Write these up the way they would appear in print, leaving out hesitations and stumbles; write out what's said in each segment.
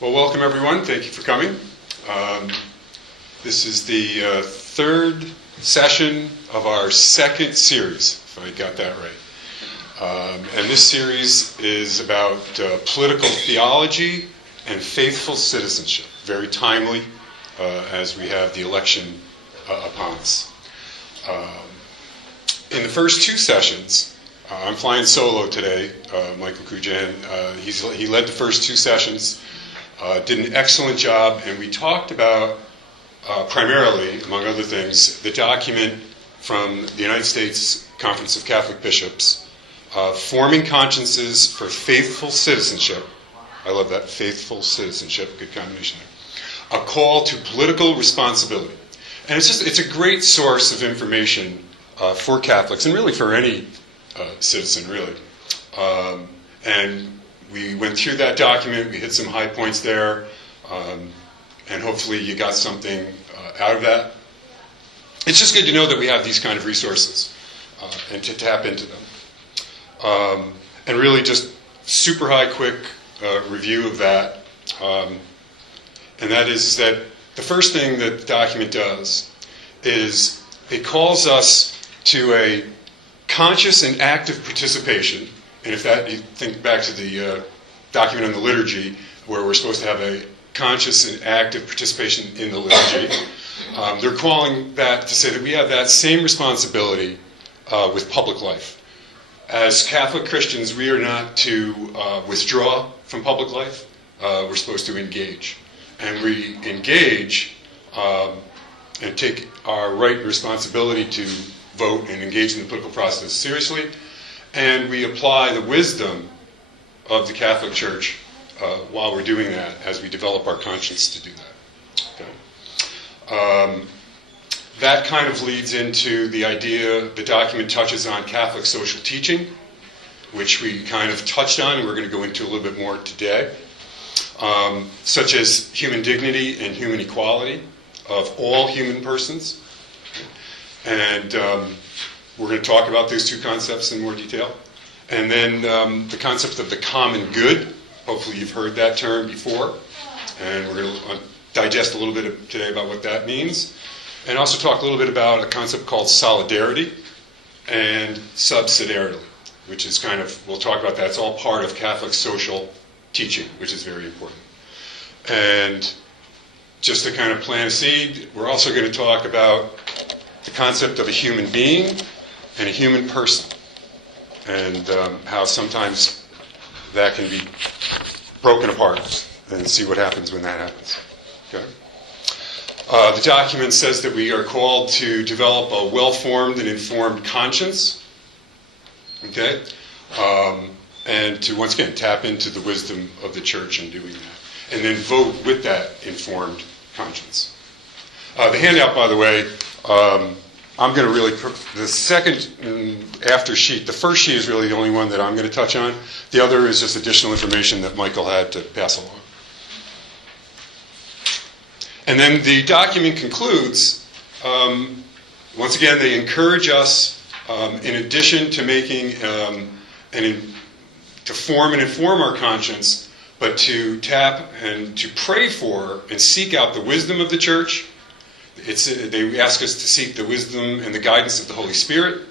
Well, welcome everyone. Thank you for coming. This is the third session of our second series, if I got that right. And this series is about political theology and faithful citizenship. Very timely as we have the election upon us. In the first two sessions, I'm flying solo today, Michael Kujan. He led the first two sessions. Did an excellent job, and we talked about, primarily, among other things, the document from the United States Conference of Catholic Bishops, Forming Consciences for Faithful Citizenship. I love that, faithful citizenship, good combination there. A call to political responsibility. And it's a great source of information for Catholics, and really for any citizen, really. And we went through that document, we hit some high points there, and hopefully you got something out of that. It's just good to know that we have these kind of resources and to tap into them. And really just super high, quick review of that. And that is that the first thing that the document does is it calls us to a conscious and active participation. And if that, you think back to the document on the liturgy, where we're supposed to have a conscious and active participation in the liturgy, they're calling that to say that we have that same responsibility with public life. As Catholic Christians, we are not to withdraw from public life. We're supposed to engage. And we engage and take our right and responsibility to vote and engage in the political process seriously. And we apply the wisdom of the Catholic Church while we're doing that, as we develop our conscience to do that. Okay. That kind of leads into the idea, the document touches on Catholic social teaching, which we kind of touched on, and we're going to go into a little bit more today, such as human dignity and human equality of all human persons. And we're going to talk about those two concepts in more detail. And then the concept of the common good. Hopefully you've heard that term before. And we're going to digest a little bit today about what that means. And also talk a little bit about a concept called solidarity and subsidiarity, which is kind of, we'll talk about that. It's all part of Catholic social teaching, which is very important. And just to kind of plant a seed, we're also going to talk about the concept of a human being and a human person, and how sometimes that can be broken apart, and see what happens when that happens. Okay? The document says that we are called to develop a well-formed and informed conscience, okay? And to, once again, tap into the wisdom of the Church in doing that, and then vote with that informed conscience. The handout, by the way, I'm going to really, the second after sheet, the first sheet is really the only one that I'm going to touch on. The other is just additional information that Michael had to pass along. And then the document concludes, once again, they encourage us, in addition to making, to form and inform our conscience, but to tap and to pray for and seek out the wisdom of the Church. They ask us to seek the wisdom and the guidance of the Holy Spirit.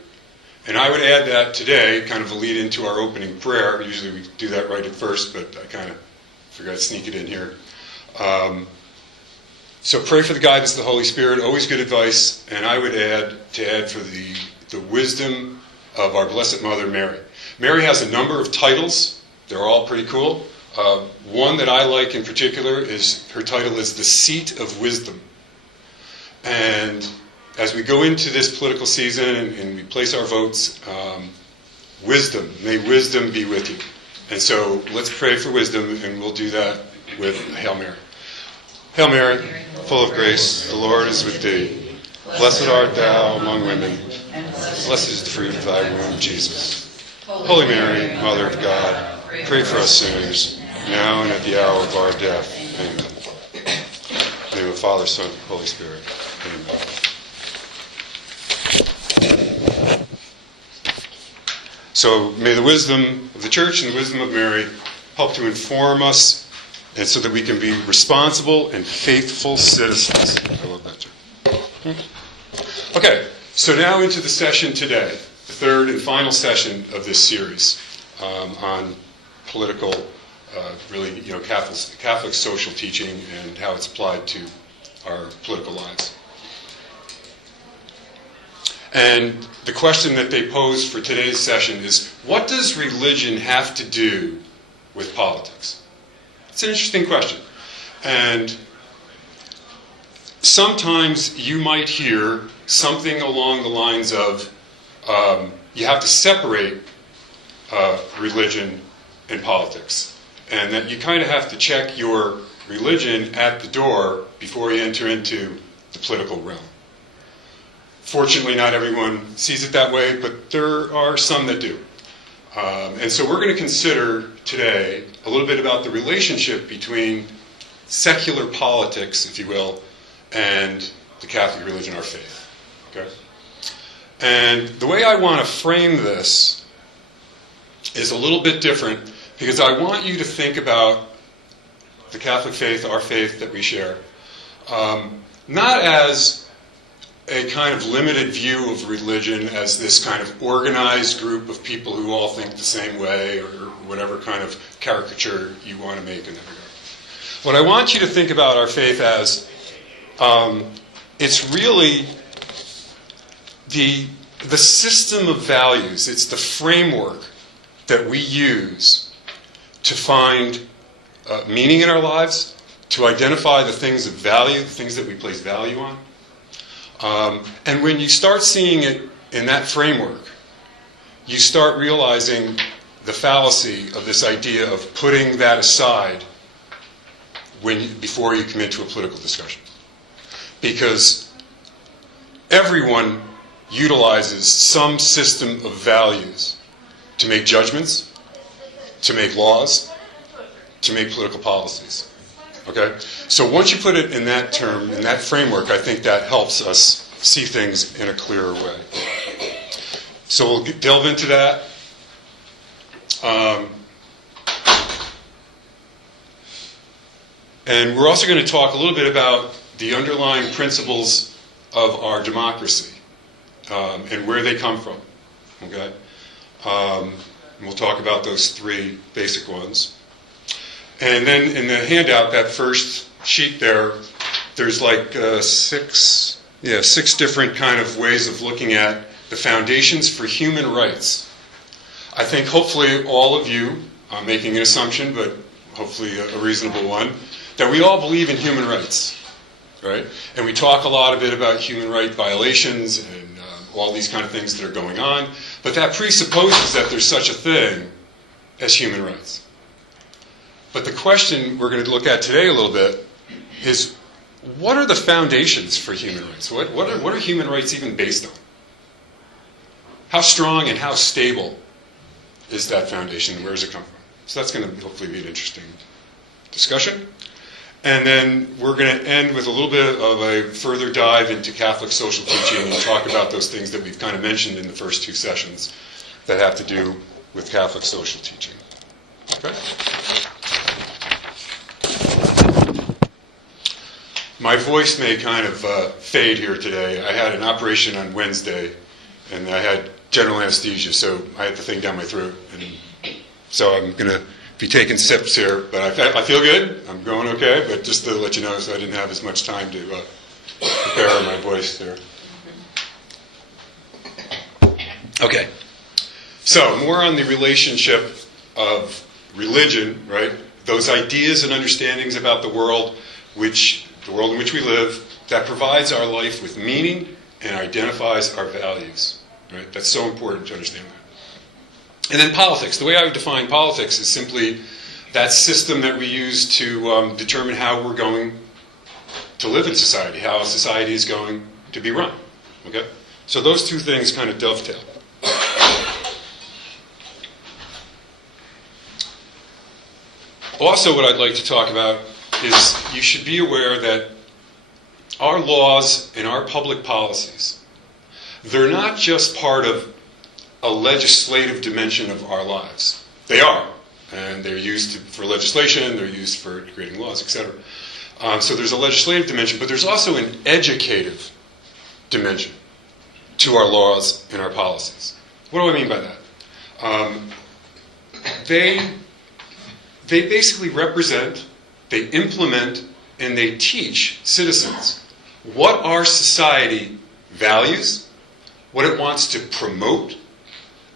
And I would add that today, kind of a lead into our opening prayer. Usually we do that right at first, but I kind of forgot to sneak it in here. So pray for the guidance of the Holy Spirit, always good advice. And I would add for the wisdom of our Blessed Mother Mary. Mary has a number of titles. They're all pretty cool. One that I like in particular is, her title is the Seat of Wisdom. And as we go into this political season and we place our votes, wisdom, may wisdom be with you. And so let's pray for wisdom, and we'll do that with Hail Mary. Hail Mary, full of grace, the Lord is with thee. Blessed art thou among women. Blessed is the fruit of thy womb, Jesus. Holy Mary, Mother of God, pray for us sinners, now and at the hour of our death. Amen. In the name of the Father, Son, and Holy Spirit. Amen. So may the wisdom of the Church and the wisdom of Mary help to inform us and so that we can be responsible and faithful citizens. I love that term. Okay, so now into the session today, the third and final session of this series on political, Catholic social teaching and how it's applied to our political lives. And the question that they pose for today's session is, what does religion have to do with politics? It's an interesting question. And sometimes you might hear something along the lines of, you have to separate religion and politics. And that you kind of have to check your religion at the door before you enter into the political realm. Fortunately, not everyone sees it that way, but there are some that do. And so we're going to consider today a little bit about the relationship between secular politics, if you will, and the Catholic religion, our faith. Okay? And the way I want to frame this is a little bit different, because I want you to think about the Catholic faith, our faith that we share, not as a kind of limited view of religion as this kind of organized group of people who all think the same way, or whatever kind of caricature you want to make in that regard. What I want you to think about our faith as, it's really the system of values, it's the framework that we use to find meaning in our lives, to identify the things of value, the things that we place value on. And when you start seeing it in that framework, you start realizing the fallacy of this idea of putting that aside before you come into a political discussion. Because everyone utilizes some system of values to make judgments, to make laws, to make political policies. Okay? So once you put it in that term, in that framework, I think that helps us see things in a clearer way. So we'll delve into that. And we're also going to talk a little bit about the underlying principles of our democracy and where they come from. Okay? And we'll talk about those three basic ones. And then in the handout, that first sheet there's like six different kind of ways of looking at the foundations for human rights. I think hopefully all of you, I'm making an assumption, but hopefully a reasonable one, that we all believe in human rights, right? And we talk a lot about human right violations and all these kind of things that are going on, but that presupposes that there's such a thing as human rights. But the question we're going to look at today a little bit is, what are the foundations for human rights? What are human rights even based on? How strong and how stable is that foundation, and where does it come from? So that's going to hopefully be an interesting discussion. And then we're going to end with a little bit of a further dive into Catholic social teaching and talk about those things that we've kind of mentioned in the first two sessions that have to do with Catholic social teaching. Okay? My voice may kind of fade here today. I had an operation on Wednesday, and I had general anesthesia, so I had the thing down my throat. And so I'm going to be taking sips here, but I feel good. I'm going okay, but just to let you know, so I didn't have as much time to prepare my voice there. Okay. So more on the relationship of religion, right? Those ideas and understandings about the world in which we live, that provides our life with meaning and identifies our values. Right? That's so important to understand that. And then politics. The way I would define politics is simply that system that we use to determine how we're going to live in society, how a society is going to be run. Okay? So those two things kind of dovetail. Also, what I'd like to talk about is you should be aware that our laws and our public policies, they're not just part of a legislative dimension of our lives. They are, And they're used for legislation, they're used for creating laws, etc. So there's a legislative dimension, but there's also an educative dimension to our laws and our policies. What do I mean by that? They basically represent, they implement, and they teach citizens what our society values, what it wants to promote,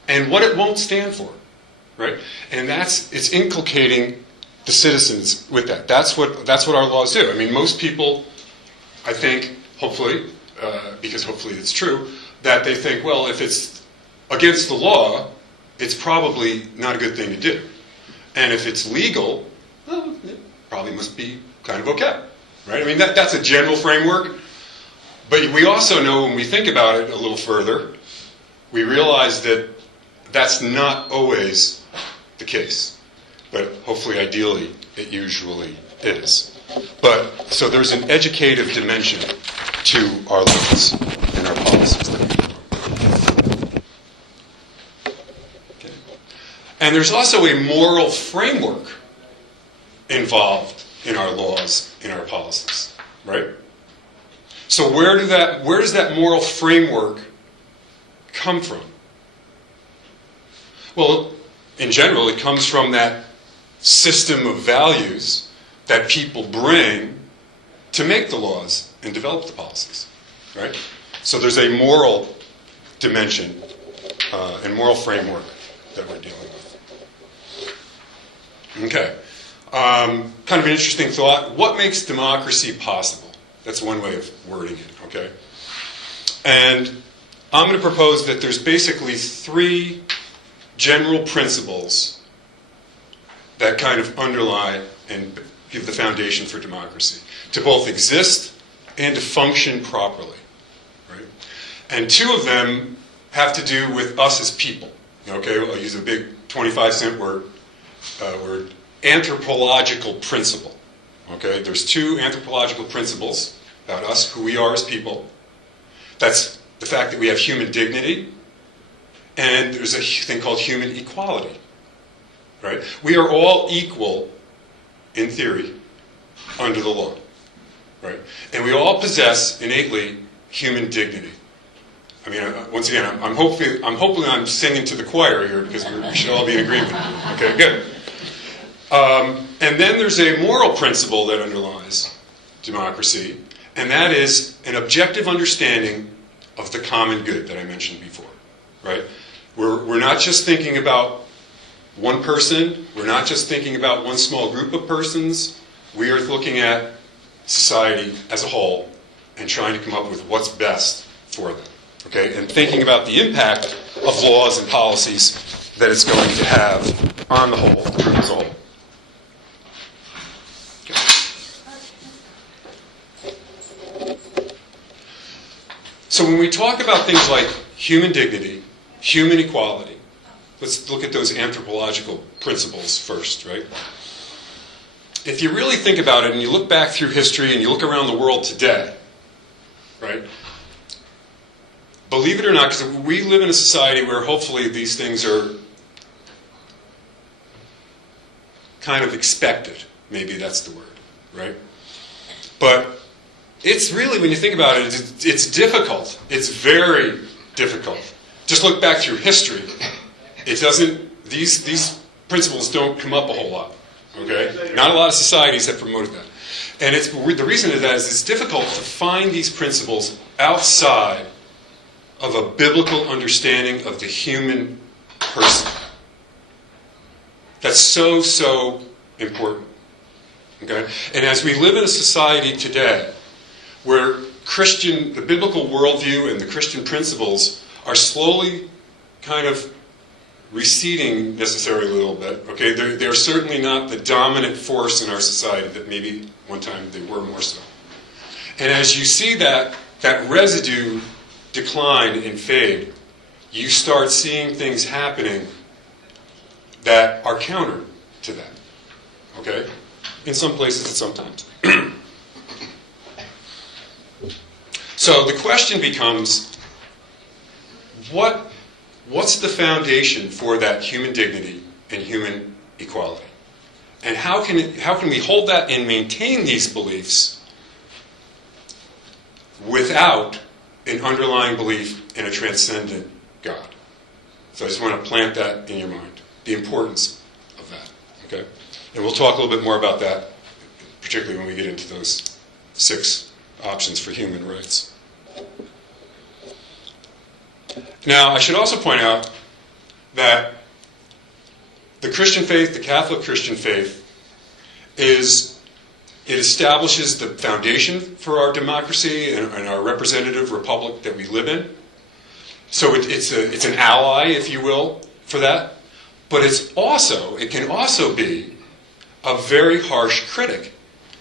and what it won't stand for, right? And it's inculcating the citizens with that. That's what our laws do. I mean, most people, I think, hopefully, because hopefully it's true, that they think, well, if it's against the law, it's probably not a good thing to do. And if it's legal, well, it probably must be kind of okay, right? I mean, that's a general framework. But we also know, when we think about it a little further, we realize that that's not always the case. But hopefully, ideally, it usually is. But so there's an educative dimension to our laws and our policies that we do. Okay. And there's also a moral framework involved in our laws and our policies, right? So where does that moral framework come from? Well, in general, it comes from that system of values that people bring to make the laws and develop the policies, right? So there's a moral dimension and moral framework that we're dealing with. Okay. Kind of an interesting thought. What makes democracy possible? That's one way of wording it, okay? And I'm going to propose that there's basically three general principles that kind of underlie and give the foundation for democracy, to both exist and to function properly, right? And two of them have to do with us as people, okay? I'll use a big 25-cent word, anthropological principle, okay? There's two anthropological principles about us, who we are as people. That's the fact that we have human dignity, and there's a thing called human equality, right? We are all equal, in theory, under the law, right? And we all possess innately human dignity. I mean, once again, I'm hoping I'm singing to the choir here, because we should all be in agreement. Okay, good. And then there's a moral principle that underlies democracy, and that is an objective understanding of the common good that I mentioned before, right? We're not just thinking about one person. We're not just thinking about one small group of persons. We are looking at society as a whole and trying to come up with what's best for them, okay? And thinking about the impact of laws and policies that it's going to have on the whole, the group as a whole. So when we talk about things like human dignity, human equality, let's look at those anthropological principles first, right? If you really think about it and you look back through history and you look around the world today, right? Believe it or not, because we live in a society where hopefully these things are kind of expected. Maybe that's the word, right? But it's really, when you think about it, it's difficult. It's very difficult. Just look back through history. It doesn't, these principles don't come up a whole lot, okay? Not a lot of societies have promoted that. And the reason of that is it's difficult to find these principles outside of a biblical understanding of the human person. That's so, so important, okay? And as we live in a society today where the biblical worldview and the Christian principles are slowly kind of receding necessarily a little bit, okay? They're certainly not the dominant force in our society that maybe one time they were more so. And as you see that residue decline and fade, you start seeing things happening that are counter to that, okay? In some places and sometimes. So the question becomes, what's the foundation for that human dignity and human equality. And how can we hold that and maintain these beliefs without an underlying belief in a transcendent God? So I just want to plant that in your mind, the importance of that. Okay? And we'll talk a little bit more about that, particularly when we get into those 6 options for human rights. Now, I should also point out that the Christian faith, the Catholic Christian faith, it establishes the foundation for our democracy and our representative republic that we live in. So it's an ally, if you will, for that. But it can also be a very harsh critic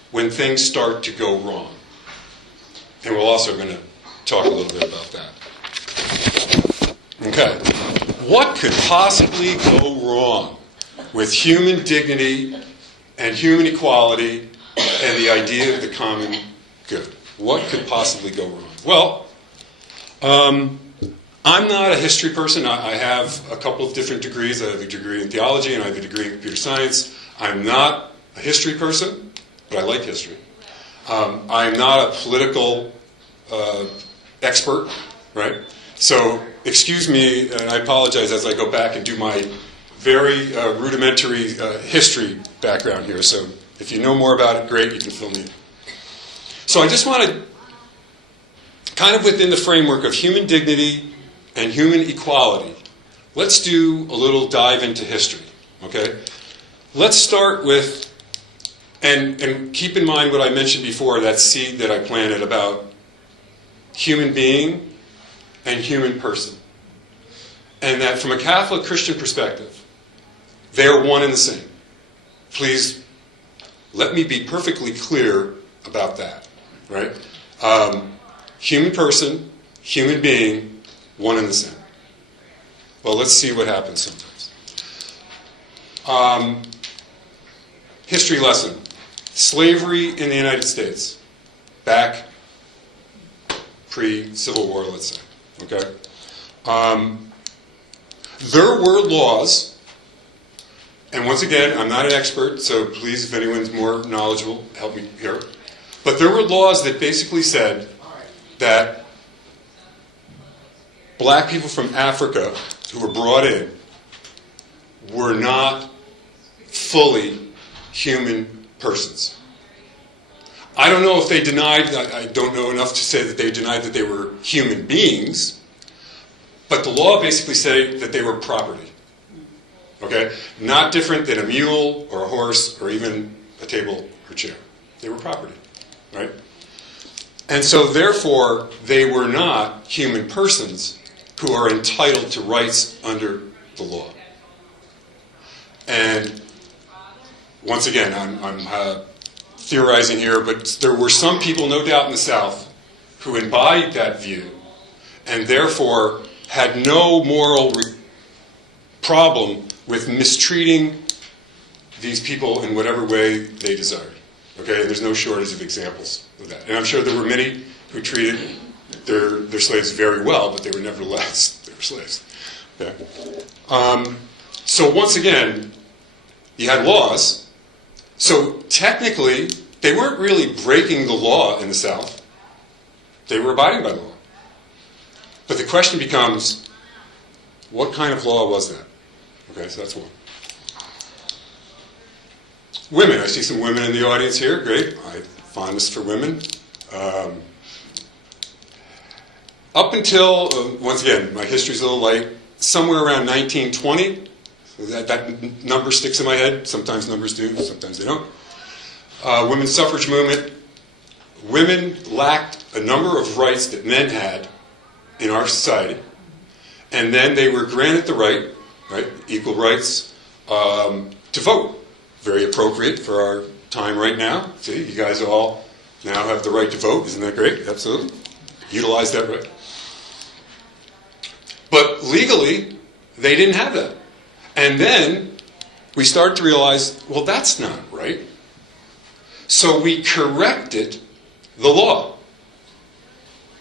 when things start to go wrong. And we're also going to talk a little bit about that. Okay. What could possibly go wrong with human dignity and human equality and the idea of the common good? What could possibly go wrong? Well, I'm not a history person. I have a couple of different degrees. I have a degree in theology and I have a degree in computer science. I'm not a history person, but I like history. I'm not a political expert, right? So excuse me, and I apologize as I go back and do my very rudimentary history background here. So if you know more about it, great, you can fill me in. So I just want to, kind of within the framework of human dignity and human equality, let's do a little dive into history, okay? Let's start with, and keep in mind what I mentioned before, that seed that I planted about human being and human person. And that from a Catholic Christian perspective, they're one and the same. Please let me be perfectly clear about that, right? Human person, human being, one and the same. Well, let's see what happens sometimes. History lesson. Slavery in the United States. Back pre-Civil War, let's say. Okay? There were laws, and once again, I'm not an expert, so please, if anyone's more knowledgeable, help me here. But there were laws that basically said that black people from Africa who were brought in were not fully human persons. I don't know if they denied, I don't know enough to say that they denied that they were human beings, but the law basically said that they were property. Okay? Not different than a mule or a horse or even a table or chair. They were property. Right? And so therefore, they were not human persons who are entitled to rights under the law. And once again, I'm theorizing here, but there were some people, no doubt, in the South who embodied that view and therefore had no moral problem with mistreating these people in whatever way they desired. Okay, there's no shortage of examples of that. And I'm sure there were many who treated their slaves very well, but they were nevertheless, they were slaves. Okay. So once again, you had laws. So technically, they weren't really breaking the law in the South. They were abiding by the law. But the question becomes, what kind of law was that? Okay, so that's one. Women. I see some women in the audience here. Great. I have fondness for women. Up until, once again, my history's a little light, somewhere around 1920, so that number sticks in my head. Sometimes numbers do, sometimes they don't. Women's suffrage movement. Women lacked a number of rights that men had in our society, and then they were granted the right, equal rights, to vote. Very appropriate for our time right now. See, you guys all now have the right to vote. Isn't that great? Absolutely. Utilize that right. But legally, they didn't have that. And then we start to realize, well, that's not right. So we corrected the law.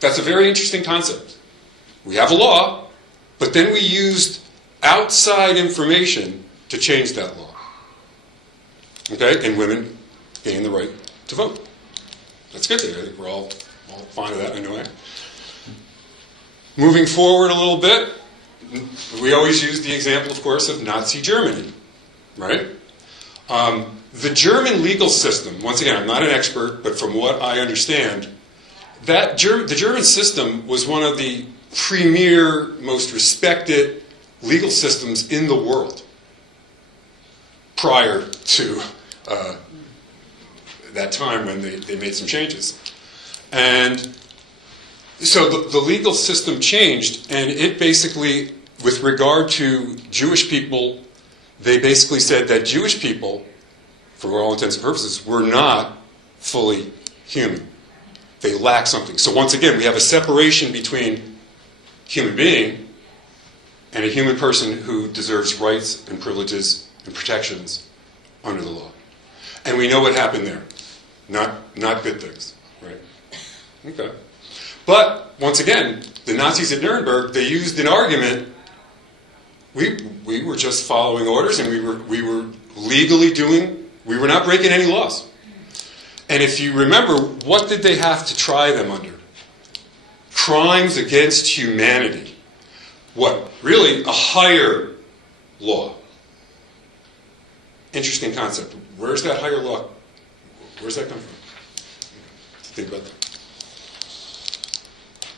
That's a very interesting concept. We have a law, but then we used outside information to change that law. Okay, and women gain the right to vote. That's good. I think we're all fine with that anyway. Moving forward a little bit, we always use the example, of course, of Nazi Germany, right? The German legal system, once again, I'm not an expert, but from what I understand, the German system was one of the premier, most respected legal systems in the world prior to that time when they made some changes. And so the legal system changed, and it basically, with regard to Jewish people, they basically said that Jewish people, for all intents and purposes, were not fully human. They lack something. So once again, we have a separation between human being and a human person who deserves rights and privileges and protections under the law. And we know what happened there. Not good things, right? Okay. But once again, the Nazis at Nuremberg, they used an argument. We were just following orders, and we were legally doing. We were not breaking any laws. And if you remember, what did they have to try them under? Crimes against humanity. What? Really, a higher law. Interesting concept. Where's that higher law? Where's that come from? Think about that.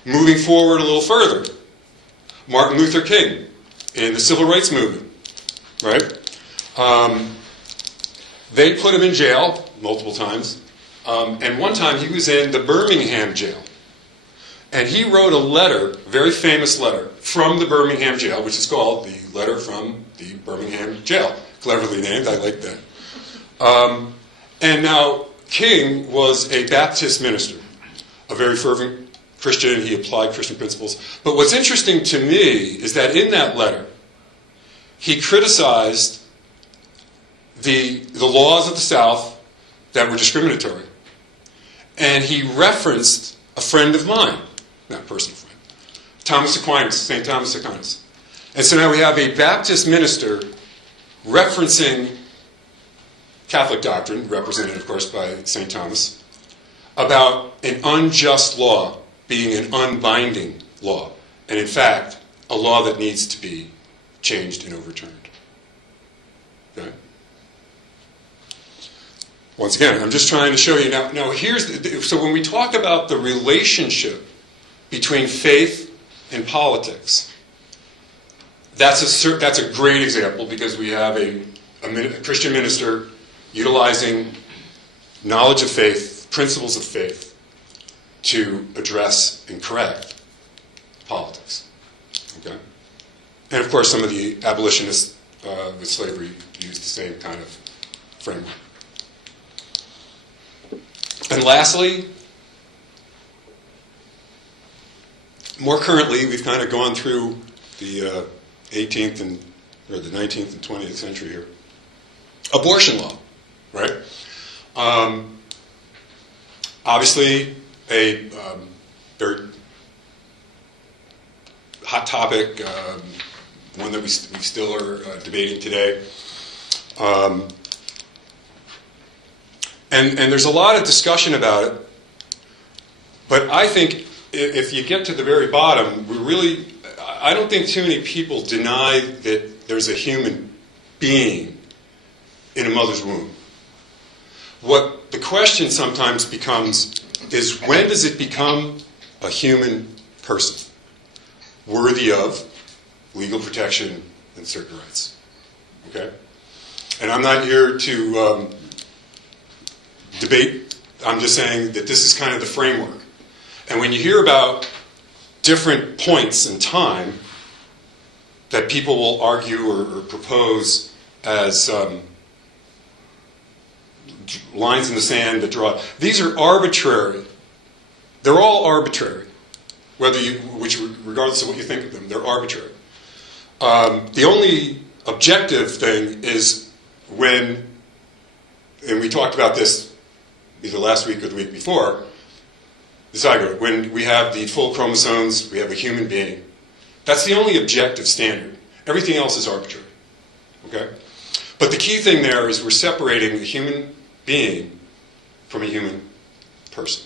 Moving forward a little further, Martin Luther King in the Civil Rights Movement, right? They put him in jail multiple times. And one time he was in the Birmingham jail. And he wrote a letter, a very famous letter, from the Birmingham jail, which is called the Letter from the Birmingham Jail. Cleverly named, I like that. And now, King was a Baptist minister, a very fervent Christian. He applied Christian principles. But what's interesting to me is that in that letter, he criticized the laws of the South that were discriminatory. And he referenced a friend of mine, not a personal friend, Thomas Aquinas, St. Thomas Aquinas. And so now we have a Baptist minister referencing Catholic doctrine, represented, of course, by St. Thomas, about an unjust law being an unbinding law. And in fact, a law that needs to be changed and overturned. Okay? Once again, I'm just trying to show you. Now so when we talk about the relationship between faith and politics, that's a great example because we have a Christian minister utilizing knowledge of faith, principles of faith, to address and correct politics. Okay? And of course, some of the abolitionists with slavery used the same kind of framework. And lastly, more currently, we've kind of gone through the 18th or the 19th and 20th century here. Abortion law, right? Obviously, a very hot topic, one that we still are debating today. And there's a lot of discussion about it, but I think if you get to the very bottom, I don't think too many people deny that there's a human being in a mother's womb. What the question sometimes becomes is, when does it become a human person, worthy of legal protection and certain rights? Okay? And I'm not here to debate. I'm just saying that this is kind of the framework. And when you hear about different points in time that people will argue or propose as lines in the sand that draw, these are arbitrary. They're all arbitrary, regardless of what you think of them, they're arbitrary. The only objective thing is when, and we talked about this either last week or the week before, the zygote, when we have the full chromosomes, we have a human being. That's the only objective standard. Everything else is arbitrary. Okay? But the key thing there is we're separating a human being from a human person.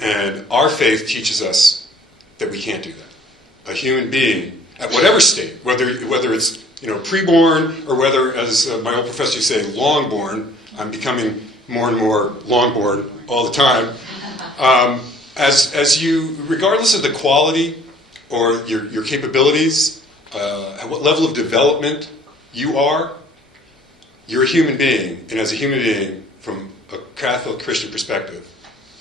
And our faith teaches us that we can't do that. A human being, at whatever state, whether it's preborn or whether, as my old professor used to say, long-born. I'm becoming more and more long-born all the time. As you, regardless of the quality or your capabilities, at what level of development you are, you're a human being. And as a human being, from a Catholic Christian perspective,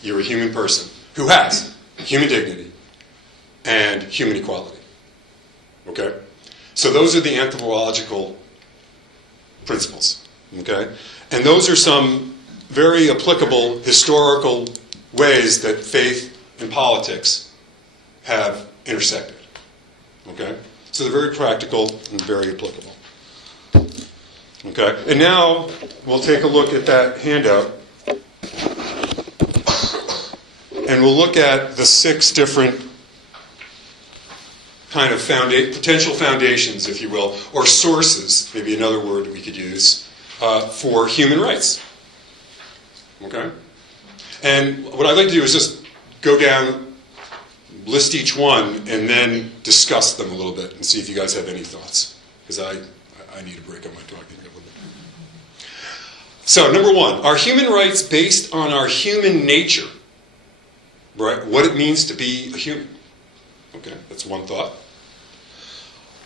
you're a human person who has human dignity and human equality. Okay? So those are the anthropological principles. Okay? And those are some very applicable historical ways that faith and politics have intersected. Okay? So they're very practical and very applicable. Okay? And now we'll take a look at that handout. And we'll look at the 6 different kind of potential foundations, if you will, or sources, maybe another word we could use, for human rights. Okay? And what I'd like to do is just go down, list each one, and then discuss them a little bit and see if you guys have any thoughts. Because I need a break on my talking a little bit. So, number 1, are human rights based on our human nature? Right? What it means to be a human. Okay, that's one thought.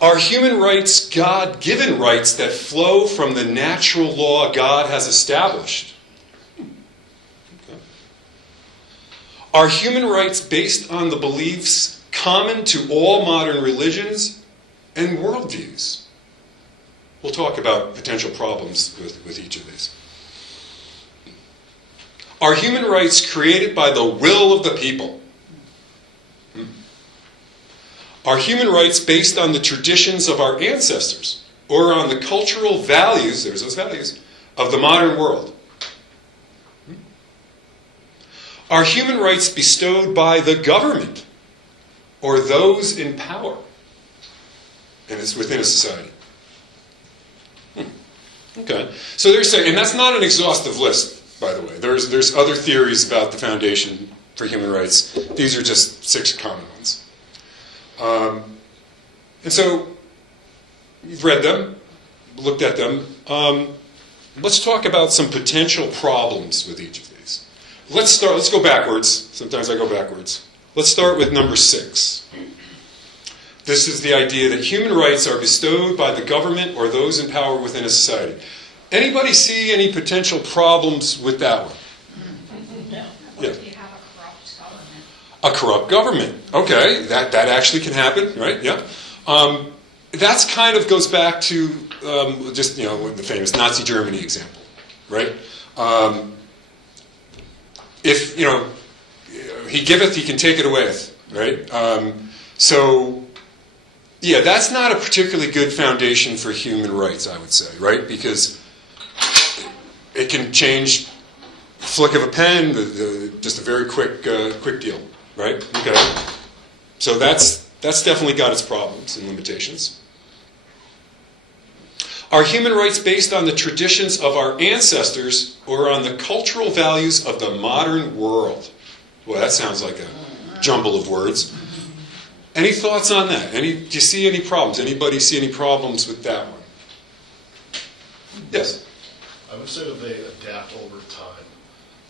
Are human rights God-given rights that flow from the natural law God has established? Okay. Are human rights based on the beliefs common to all modern religions and worldviews? We'll talk about potential problems with each of these. Are human rights created by the will of the people? Are human rights based on the traditions of our ancestors or on the cultural values, there's those values, of the modern world? Are human rights bestowed by the government or those in power? And it's within a society. Okay. So they're saying, and that's not an exhaustive list, by the way. There's other theories about the foundation for human rights. These are just 6 common ones. And so, you've read them, looked at them. Let's talk about some potential problems with each of these. Let's go backwards. Sometimes I go backwards. Let's start with number 6. This is the idea that human rights are bestowed by the government or those in power within a society. Anybody see any potential problems with that one? No. Yeah. You have a corrupt government. A corrupt government. Okay, that actually can happen, right? Yeah. That's kind of goes back to the famous Nazi Germany example, right? If he giveth, he can take it awayeth, right? Yeah, that's not a particularly good foundation for human rights, I would say, right? Because it can change, flick of a pen, just a very quick deal, right? Okay. So that's definitely got its problems and limitations. Are human rights based on the traditions of our ancestors or on the cultural values of the modern world? Well, that sounds like a jumble of words. Any thoughts on that? Do you see any problems? Anybody see any problems with that one? Yes? I would say that they adapt over time.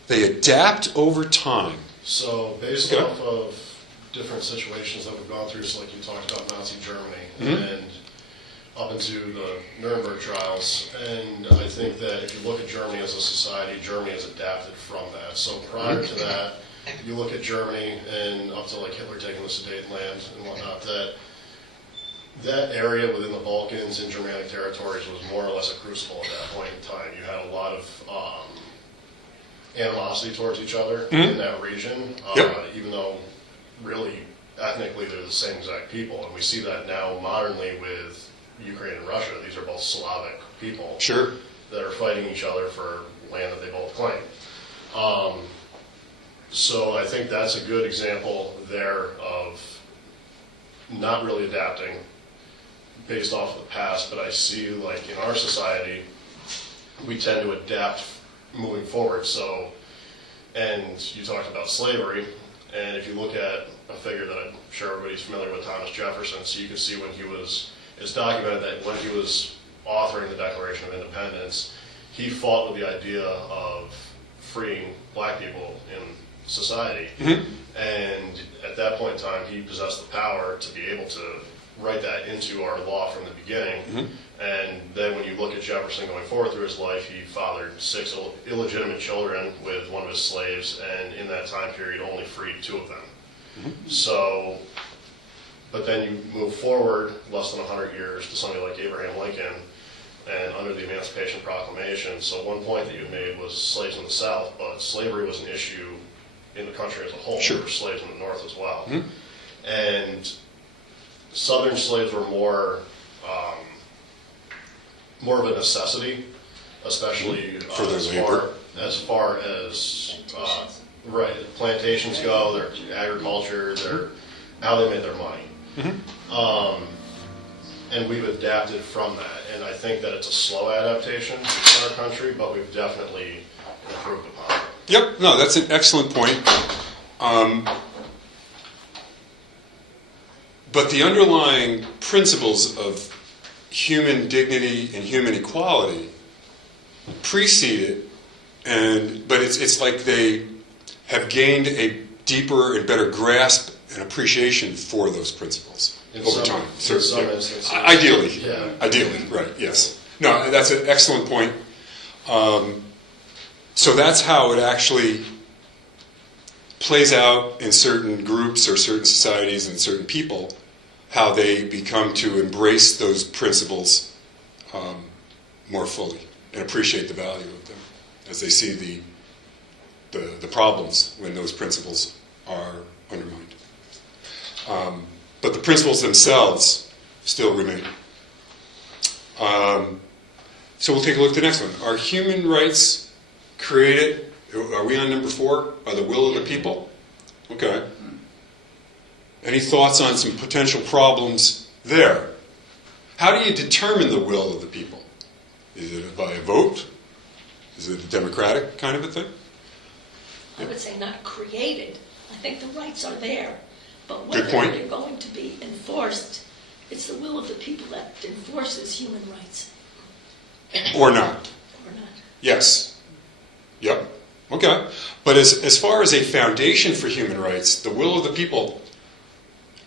They adapt over time. So based off of different situations that we've gone through, so like you talked about Nazi Germany and up into the Nuremberg trials, and I think that if you look at Germany as a society, Germany has adapted from that. So prior to that, you look at Germany and up to like Hitler taking the Sudetenland and whatnot, that area within the Balkans and Germanic territories was more or less a crucible at that point in time. You had a lot of animosity towards each other in that region, even though really ethnically they're the same exact people. And we see that now modernly with Ukraine and Russia. These are both Slavic people that are fighting each other for land that they both claim. So I think that's a good example there of not really adapting based off of the past, but I see like in our society, we tend to adapt moving forward. So, and you talked about slavery, and if you look at a figure that I'm sure everybody's familiar with, Thomas Jefferson, so you can see when he was, it's documented that when he was authoring the Declaration of Independence, he fought with the idea of freeing black people in society. And at that point in time, he possessed the power to be able to write that into our law from the beginning. And then when you look at Jefferson going forward through his life, he fathered 6 illegitimate children with one of his slaves, and in that time period only freed 2 of them. So, but then you move forward less than 100 years to somebody like Abraham Lincoln, and under the Emancipation Proclamation. So one point that you made was slaves in the South, but slavery was an issue in the country as a whole. Sure. There were slaves in the North as well. And Southern slaves were more of a necessity, especially For their labor. as far as right, plantations go, their agriculture, their how they made their money. And we've adapted from that. And I think that it's a slow adaptation in our country, but we've definitely improved upon it. Yep, no, that's an excellent point. But the underlying principles of human dignity and human equality precede it, but it's like they have gained a deeper and better grasp and appreciation for those principles over time. In some instances. Ideally. Yeah. Ideally, right, yes. No, that's an excellent point. So that's how it actually plays out in certain groups or certain societies and certain people, how they become to embrace those principles more fully and appreciate the value of them as they see the problems when those principles are undermined. But the principles themselves still remain. So we'll take a look at the next one. Are human rights created, are we on number 4, by the will of the people? Okay. Any thoughts on some potential problems there? How do you determine the will of the people? Is it by a vote? Is it a democratic kind of a thing? I would say not created. I think the rights are there. But Good whether point. they're going to be enforced, it's the will of the people that enforces human rights. Or not? Or not. Yes. Yep. Okay. But as far as a foundation for human rights, the will of the people,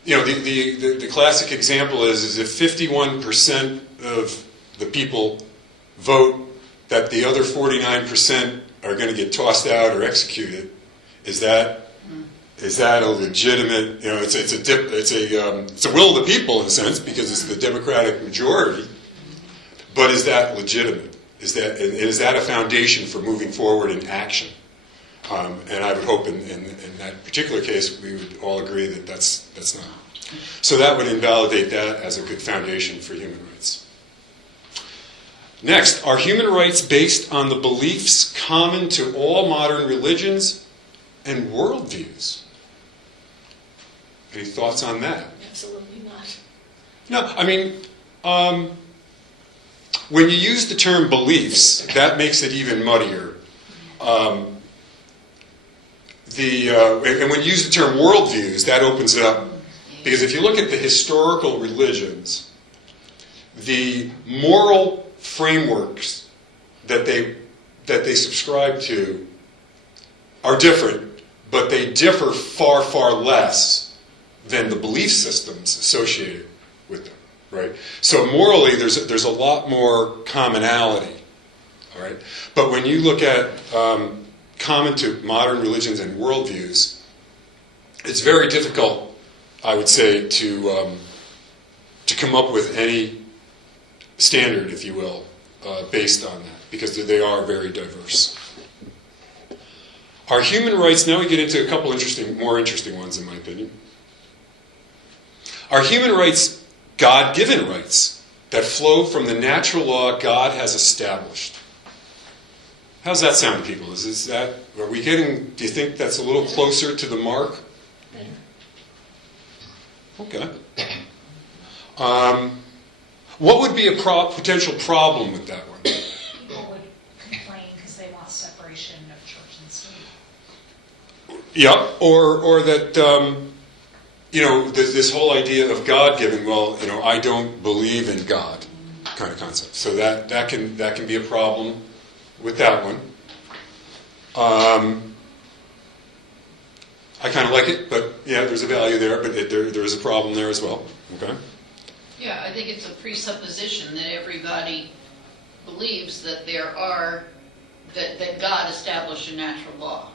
you know, the classic example is if 51% of the people vote that the other 49% are going to get tossed out or executed, is that a legitimate, you know, it's a will of the people in a sense because it's the democratic majority, but is that legitimate? Is that a foundation for moving forward in action? And I would hope in that particular case we would all agree that that's not. So that would invalidate that as a good foundation for human rights. Next, are human rights based on the beliefs common to all modern religions and worldviews? Any thoughts on that? Absolutely not. No, I mean, when you use the term beliefs, that makes it even muddier. And when you use the term worldviews, that opens it up. Because if you look at the historical religions, the moral frameworks that they subscribe to are different, but they differ far, far less than the belief systems associated with them, right? So morally, there's a lot more commonality, all right? But when you look at common to modern religions and worldviews, it's very difficult, I would say, to come up with any standard, if you will, based on that, because they are very diverse. Are human rights, now we get into a couple more interesting ones in my opinion. Are human rights God-given rights that flow from the natural law God has established? How's that sound to people? Are we getting, do you think that's a little closer to the mark? Better. Okay. What would be a potential problem with that one? People would Yeah, or that, this whole idea of God giving, I don't believe in God kind of concept. So that can be a problem with that one. I kind of like it, but yeah, there's a value there, but there is a problem there as well. Okay. Yeah, I think it's a presupposition that everybody believes that that God established a natural law.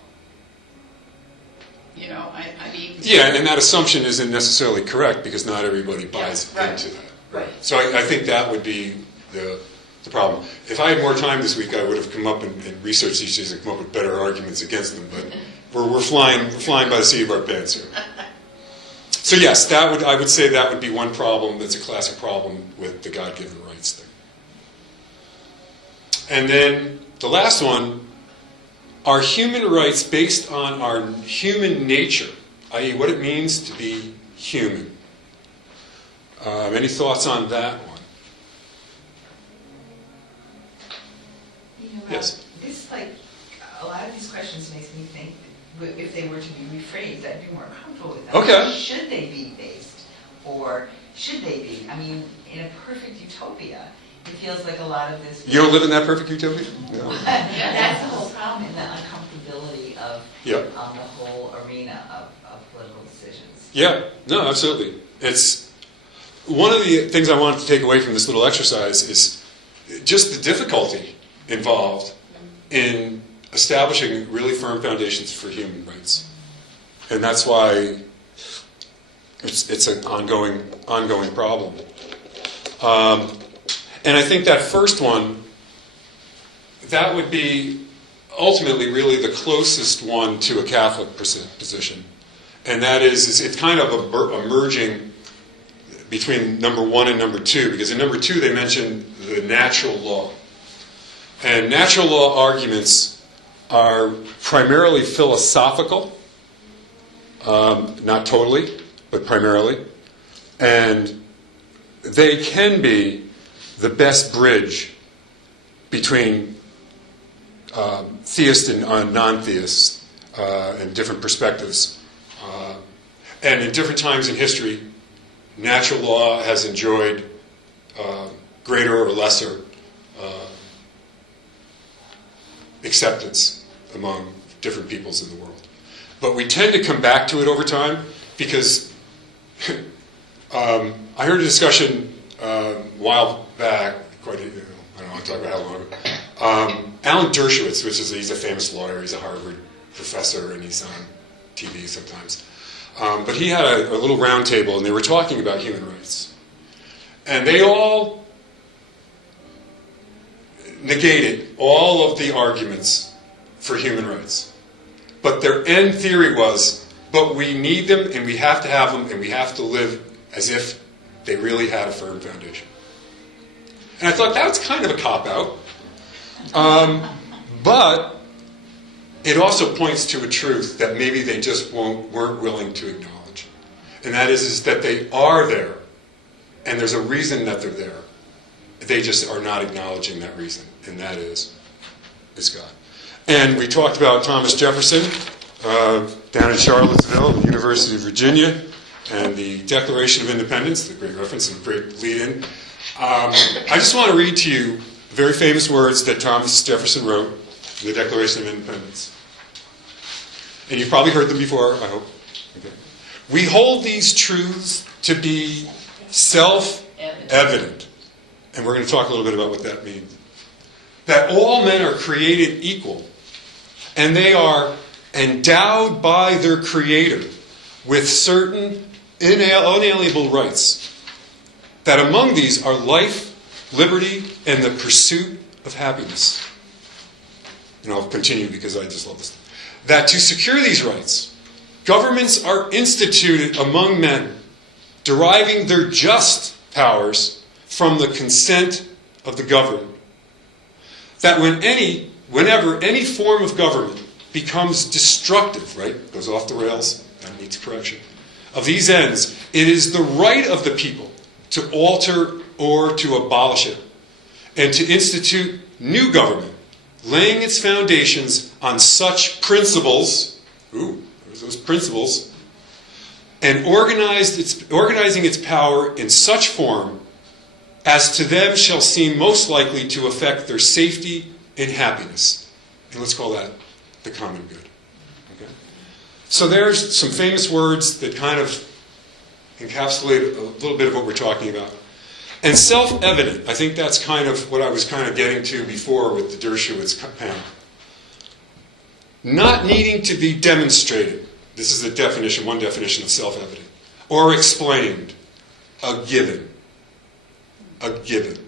I mean... Yeah, and that assumption isn't necessarily correct because not everybody buys into that. Right. So I think that would be the problem. If I had more time this week, I would have come up and researched these things and come up with better arguments against them, but we're flying by the seat of our pants here. So yes, I would say that would be one problem that's a classic problem with the God-given rights thing. And then the last one, are human rights based on our human nature, i.e. what it means to be human? Any thoughts on that one? Yes. This, a lot of these questions makes me think if they were to be rephrased, I'd be more comfortable with that. Okay. Should they be based? Or should they be? I mean, in a perfect utopia, it feels like a lot of this... You don't live in that perfect utopia? No. That's the whole problem, in the uncomfortability of Yeah. the whole arena of political decisions. Yeah, no, absolutely. It's one of the things I wanted to take away from this little exercise is just the difficulty involved in establishing really firm foundations for human rights, and that's why it's an ongoing problem. And I think that first one, that would be ultimately really the closest one to a Catholic position. And that is it's kind of a merging between number 1 and number 2, because in number 2 they mention the natural law. And natural law arguments are primarily philosophical, not totally, but primarily. And they can be the best bridge between theists and non-theists and different perspectives. And in different times in history, natural law has enjoyed greater or lesser acceptance among different peoples in the world. But we tend to come back to it over time because I heard a discussion a while back, I don't want to talk about how long ago, Alan Dershowitz, he's a famous lawyer, he's a Harvard professor, and he's on TV sometimes. But he had a little round table, and they were talking about human rights. And they all negated all of the arguments for human rights. But their end theory was, but we need them, and we have to have them, and we have to live as if they really had a firm foundation. And I thought that was kind of a cop-out. But it also points to a truth that maybe they just weren't willing to acknowledge. And that is that they are there. And there's a reason that they're there. They just are not acknowledging that reason. And that is God. And we talked about Thomas Jefferson down in Charlottesville, the University of Virginia, and the Declaration of Independence, the great reference and great lead-in. I just want to read to you very famous words that Thomas Jefferson wrote in the Declaration of Independence. And you've probably heard them before, I hope. Okay. We hold these truths to be self-evident. And we're going to talk a little bit about what that means. That all men are created equal, and they are endowed by their Creator with certain inalienable rights. That among these are life, liberty, and the pursuit of happiness. And I'll continue because I just love this. That to secure these rights, governments are instituted among men, deriving their just powers from the consent of the governed. That whenever any form of government becomes destructive, right, goes off the rails, that needs correction, of these ends, it is the right of the people to alter or to abolish it, and to institute new government, laying its foundations on such principles, those principles, and organizing its power in such form as to them shall seem most likely to affect their safety and happiness. And let's call that the common good. Okay? So there's some famous words that kind of encapsulate a little bit of what we're talking about. And self-evident, I think that's kind of what I was kind of getting to before with the Dershowitz panel. Not needing to be demonstrated. This is the definition, one definition of self-evident. Or explained. A given. A given.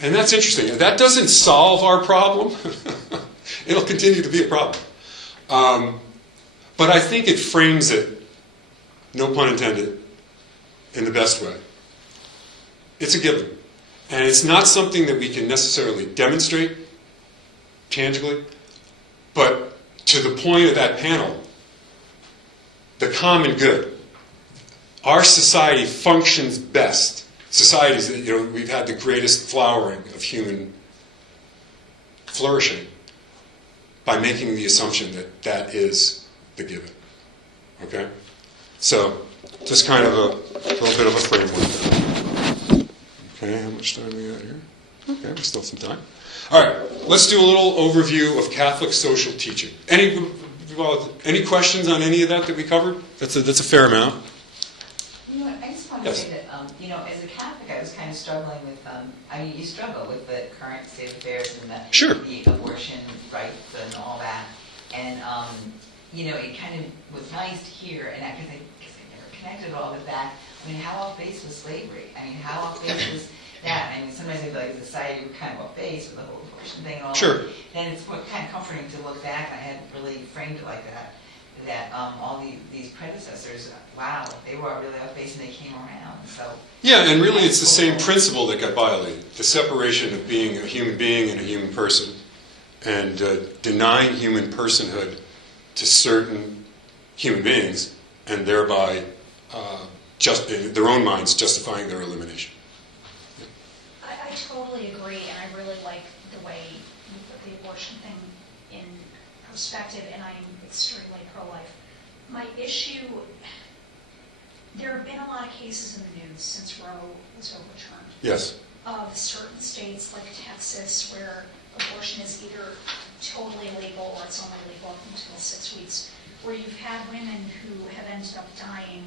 And that's interesting. That doesn't solve our problem. It'll continue to be a problem. But I think it frames it, no pun intended, in the best way. It's a given. And it's not something that we can necessarily demonstrate tangibly, but to the point of that panel, the common good. Our society functions best. Societies that, we've had the greatest flowering of human flourishing by making the assumption that that is the given. Okay? So, just kind of a little bit of a framework. Okay, how much time we got here? Okay, we still have some time. All right, let's do a little overview of Catholic social teaching. Any questions on any of that we covered? That's a fair amount. I just want to say that, as a Catholic, I was kind of struggling with, you struggle with the current state of affairs and the abortion rights and all that. And, it kind of was nice to hear, and because I never connected all with that. I mean, how off base was slavery? I mean, how off base was that? I mean, sometimes I feel like society was kind of off base with the whole abortion thing and all that. Then it's kind of comforting to look back, and I hadn't really framed it like that. That all these predecessors, wow, they were really off base and they came around. So yeah, and really it's the same principle that got violated. The separation of being a human being and a human person, and denying human personhood to certain human beings, and thereby just in their own minds justifying their elimination. I totally agree, and I really like the way you put the abortion thing in perspective, and I'm extremely pro-life. My issue, there have been a lot of cases in the news since Roe was overturned. Yes. Of certain states like Texas where abortion is either totally illegal or it's only legal until 6 weeks, where you've had women who have ended up dying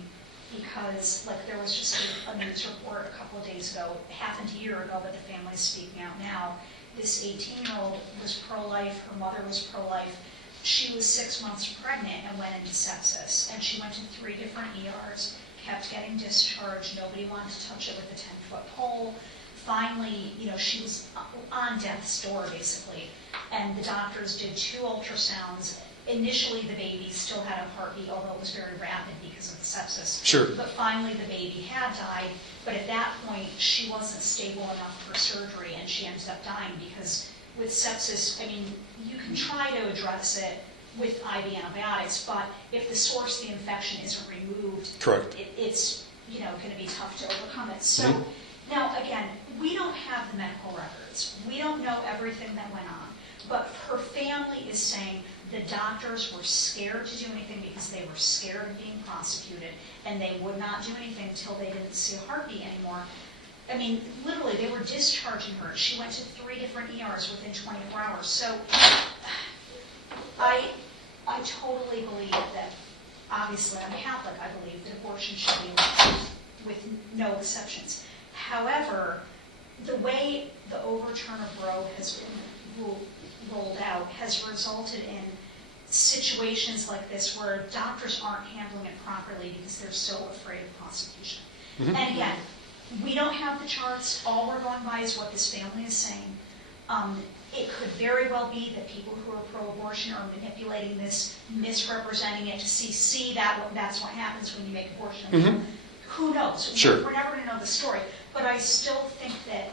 because, like, there was just a news report a couple of days ago, it happened a year ago, but the family's speaking out now. This 18-year-old was pro-life, her mother was pro-life. She was 6 months pregnant and went into sepsis, and she went to 3 different ERs, kept getting discharged, nobody wanted to touch it with a 10-foot pole. Finally, she was on death's door, basically, and the doctors did 2 ultrasounds. Initially, the baby still had a heartbeat, although it was very rapid because of the sepsis. Sure. But finally, the baby had died, but at that point, she wasn't stable enough for surgery, and she ended up dying because with sepsis, I mean, you can try to address it with IV antibiotics, but if the source of the infection isn't removed, correct, it's going to be tough to overcome it. So now, again, we don't have the medical records. We don't know everything that went on, but her family is saying the doctors were scared to do anything because they were scared of being prosecuted, and they would not do anything until they didn't see a heartbeat anymore. I mean, literally, they were discharging her. She went to 3 different ERs within 24 hours. So I totally believe that, obviously, I'm Catholic. I believe that abortion should be legal with no exceptions. However, the way the overturn of Roe has been rolled out has resulted in situations like this where doctors aren't handling it properly because they're so afraid of prosecution. Mm-hmm. And again, we don't have the charts. All we're going by is what this family is saying. It could very well be that people who are pro-abortion are manipulating this, misrepresenting it to see that's what happens when you make abortion. Mm-hmm. Who knows? Sure. We're never going to know the story. But I still think that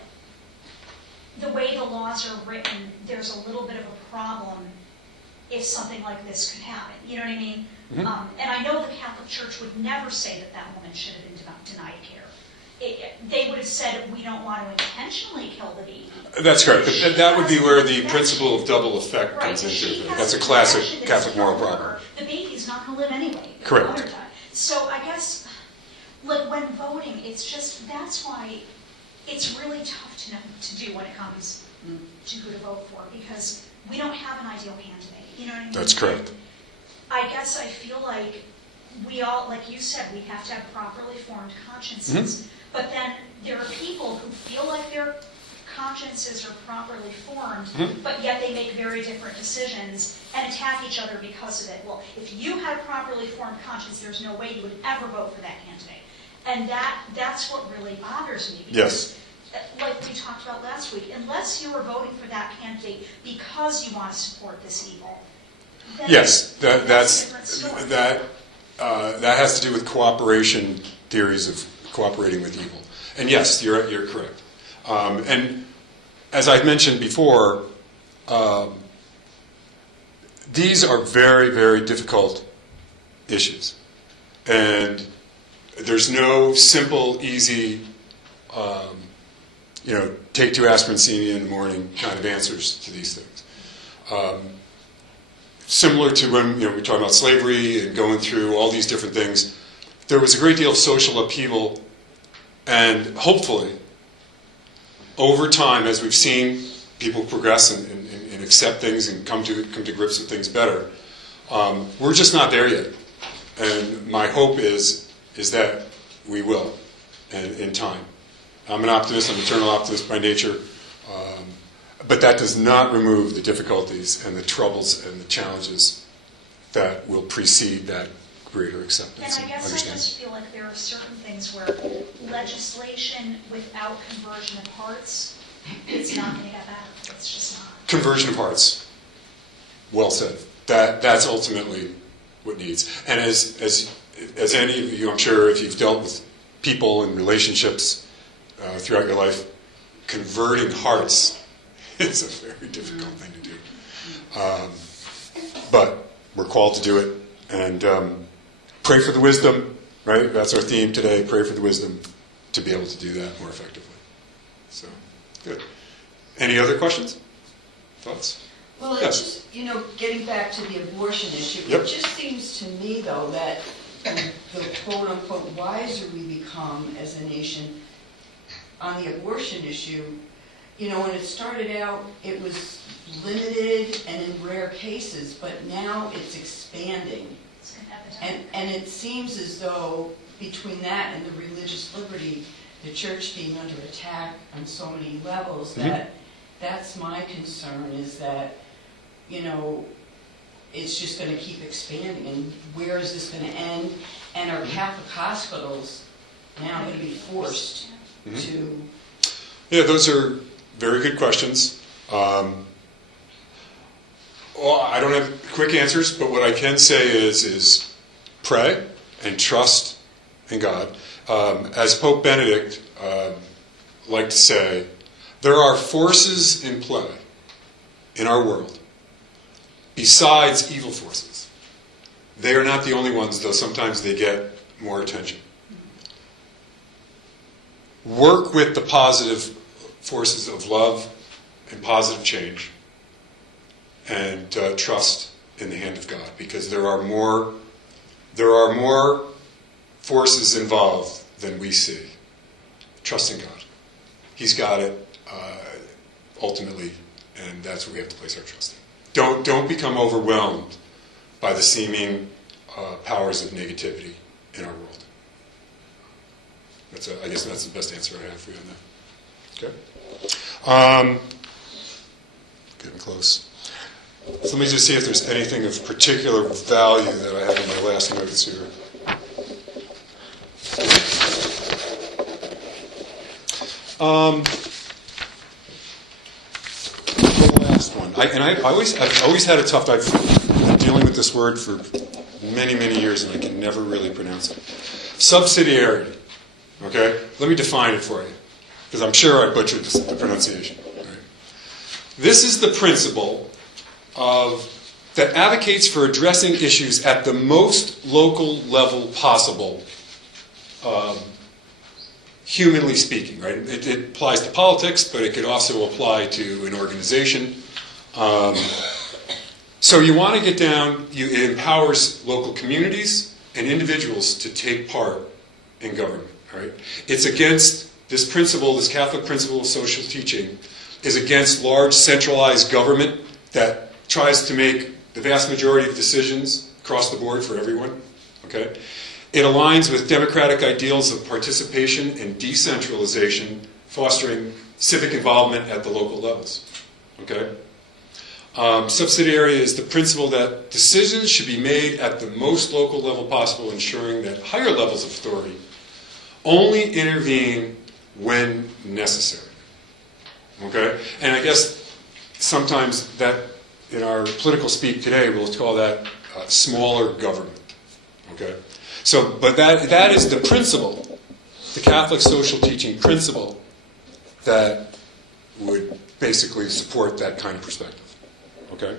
the way the laws are written, there's a little bit of a problem if something like this could happen. You know what I mean? Mm-hmm. And I know the Catholic Church would never say that woman should have been denied care. they would have said, we don't want to intentionally kill the baby. That's correct. She That would be has where a the confession. principle of double effect Right, comes but she into it. has That's a a classic confession that Catholic is moral over. problem. The baby's not going to live anyway. Correct. Another time. So I guess, like when voting, it's just, that's why it's really tough to know to do when it comes to who to vote for, because we don't have an ideal candidate. You know what I mean? That's correct. I guess I feel like we all, like you said, we have to have properly formed consciences. But then there are people who feel like their consciences are properly formed, but yet they make very different decisions and attack each other because of it. Well, if you had a properly formed conscience, there's no way you would ever vote for that candidate. And that's what really bothers me. Because, like we talked about last week, unless you are voting for that candidate because you want to support this evil, then Yes, that's a that's different story. that has to do with cooperation theories of cooperating with evil. And yes, you're correct. And as I've mentioned before, these are very, very difficult issues. And there's no simple, easy, take 2 aspirin, see me in the morning kind of answers to these things. Similar to when we talk about slavery and going through all these different things, there was a great deal of social upheaval, and hopefully, over time, as we've seen people progress and accept things and come to grips with things better, we're just not there yet. And my hope is that we will, in time. I'm an optimist. I'm an eternal optimist by nature. But that does not remove the difficulties and the troubles and the challenges that will precede that greater acceptance And and I guess I understanding. just feel like there are certain things where legislation without conversion of hearts, it's not going to get better. It's just not. Conversion of hearts. Well said. That's ultimately what needs. And as any of you, I'm sure, if you've dealt with people and relationships throughout your life, converting hearts is a very difficult thing to do. But we're called to do it. And pray for the wisdom, right? That's our theme today. Pray for the wisdom to be able to do that more effectively. So, good. Any other questions? Thoughts? Well, Yes. it's just, getting back to the abortion issue, Yep. it just seems to me, though, that the quote-unquote wiser we become as a nation on the abortion issue, when it started out, it was limited and in rare cases, but now it's expanding. It's an epidemic. And it seems as though between that and the religious liberty, the church being under attack on so many levels, that's my concern, is that, it's just going to keep expanding. And where is this going to end? And are Catholic hospitals now going to be forced to... Yeah, those are very good questions. Well, I don't have quick answers, but what I can say is pray and trust in God. As Pope Benedict liked to say, there are forces in play in our world besides evil forces. They are not the only ones, though sometimes they get more attention. Work with the positive forces of love and positive change, and trust in the hand of God, because there are more forces involved than we see. Trust in God. He's got it ultimately, and that's what we have to place our trust in. Don't become overwhelmed by the seeming powers of negativity in our world. I guess that's the best answer I have for you on that. Okay. Getting close. So let me just see if there's anything of particular value that I have in my last notes here. The last one. I've always had a tough time dealing with this word for many, many years, and I can never really pronounce it. Subsidiarity. Okay? Let me define it for you, because I'm sure I butchered the pronunciation. Right. This is the principle that advocates for addressing issues at the most local level possible humanly speaking, right? It applies to politics, but it could also apply to an organization. So you want to get down, it empowers local communities and individuals to take part in government, right? It's against this principle, this Catholic principle of social teaching, is against large centralized government that tries to make the vast majority of decisions across the board for everyone, okay? It aligns with democratic ideals of participation and decentralization, fostering civic involvement at the local levels, okay? Subsidiary is the principle that decisions should be made at the most local level possible, ensuring that higher levels of authority only intervene when necessary. Okay? And I guess sometimes that, in our political speak today, we'll call that smaller government. Okay? So, but that is the principle, the Catholic social teaching principle, that would basically support that kind of perspective. Okay?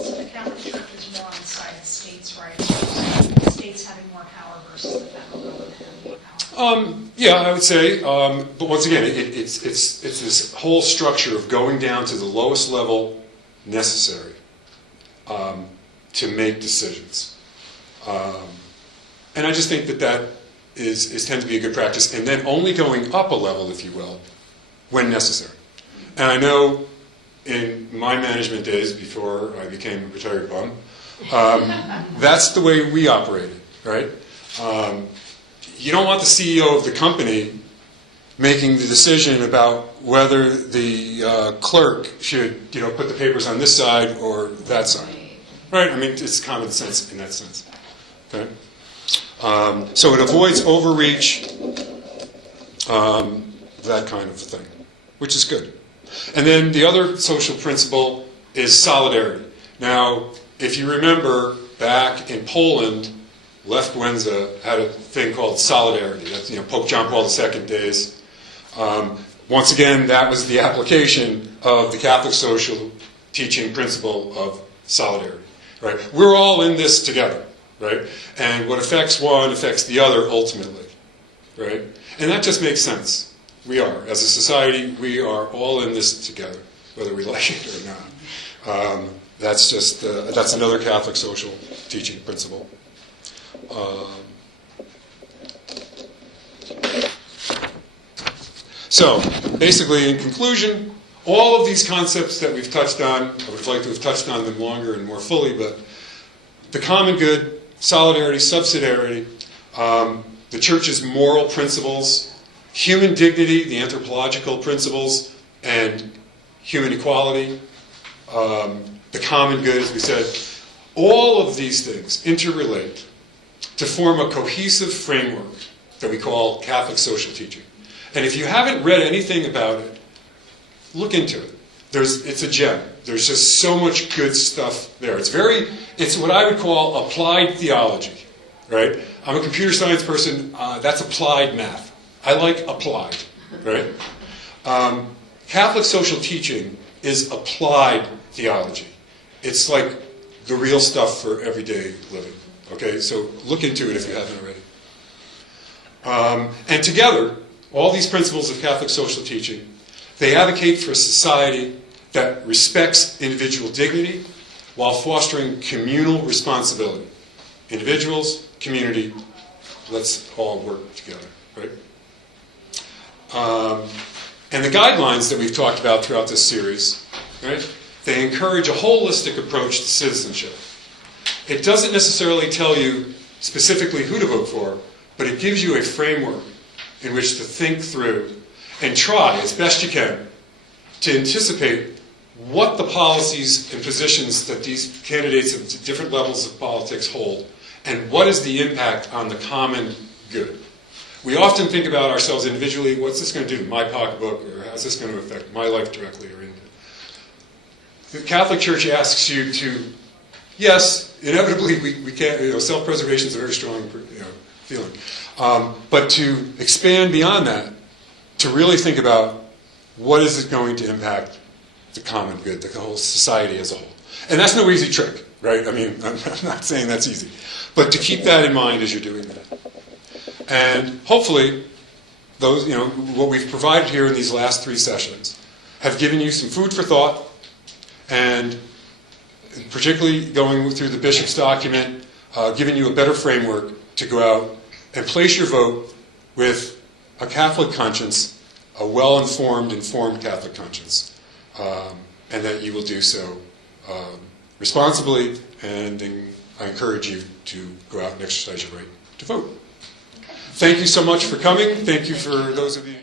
So the Catholic Church is more on the side of states' rights, the states having more power versus the federal government having more power? Yeah, I would say. But once again, it's this whole structure of going down to the lowest level necessary to make decisions. And I just think that tends to be a good practice. And then only going up a level, if you will, when necessary. And I know in my management days, before I became a retired bum, that's the way we operated, right? You don't want the CEO of the company making the decision about whether the clerk should, put the papers on this side or that side, right? I mean, it's common sense in that sense. Okay, so it avoids overreach, that kind of thing, which is good. And then the other social principle is solidarity. Now, if you remember, back in Poland, Lech Wałęsa had a thing called solidarity. That's Pope John Paul II days. Once again, that was the application of the Catholic social teaching principle of solidarity. Right? We're all in this together, right? And what affects one affects the other ultimately, right? And that just makes sense. We are. As a society, we are all in this together, whether we like it or not. That's another Catholic social teaching principle. So, basically, in conclusion, all of these concepts that we've touched on, I would like to have touched on them longer and more fully, but the common good, solidarity, subsidiarity, the Church's moral principles, human dignity, the anthropological principles, and human equality, the common good, as we said, all of these things interrelate to form a cohesive framework that we call Catholic social teaching. And if you haven't read anything about it, look into it. It's a gem. There's just so much good stuff there. It's what I would call applied theology, right? I'm a computer science person. That's applied math. I like applied, right? Catholic social teaching is applied theology. It's like the real stuff for everyday living. Okay, so look into it if you haven't already. And together, all these principles of Catholic social teaching, they advocate for a society that respects individual dignity while fostering communal responsibility. Individuals, community, let's all work together, right? And the guidelines that we've talked about throughout this series, right? They encourage a holistic approach to citizenship. It doesn't necessarily tell you specifically who to vote for, but it gives you a framework in which to think through and try, as best you can, to anticipate what the policies and positions that these candidates at different levels of politics hold, and what is the impact on the common good. We often think about ourselves individually, what's this going to do to my pocketbook, or how's this going to affect my life directly or indirectly? The Catholic Church asks you to, yes, inevitably we can't, self-preservation is a very strong feeling, but to expand beyond that, to really think about what is it going to impact the common good, the whole society as a whole. And that's no easy trick, right? I mean, I'm not saying that's easy. But to keep that in mind as you're doing that. And hopefully, those, what we've provided here in these last 3 sessions have given you some food for thought, and particularly going through the bishop's document, giving you a better framework to go out and place your vote with a Catholic conscience, a well-informed, informed Catholic conscience, and that you will do so responsibly, and I encourage you to go out and exercise your right to vote. Thank you so much for coming. Thank you for those of you.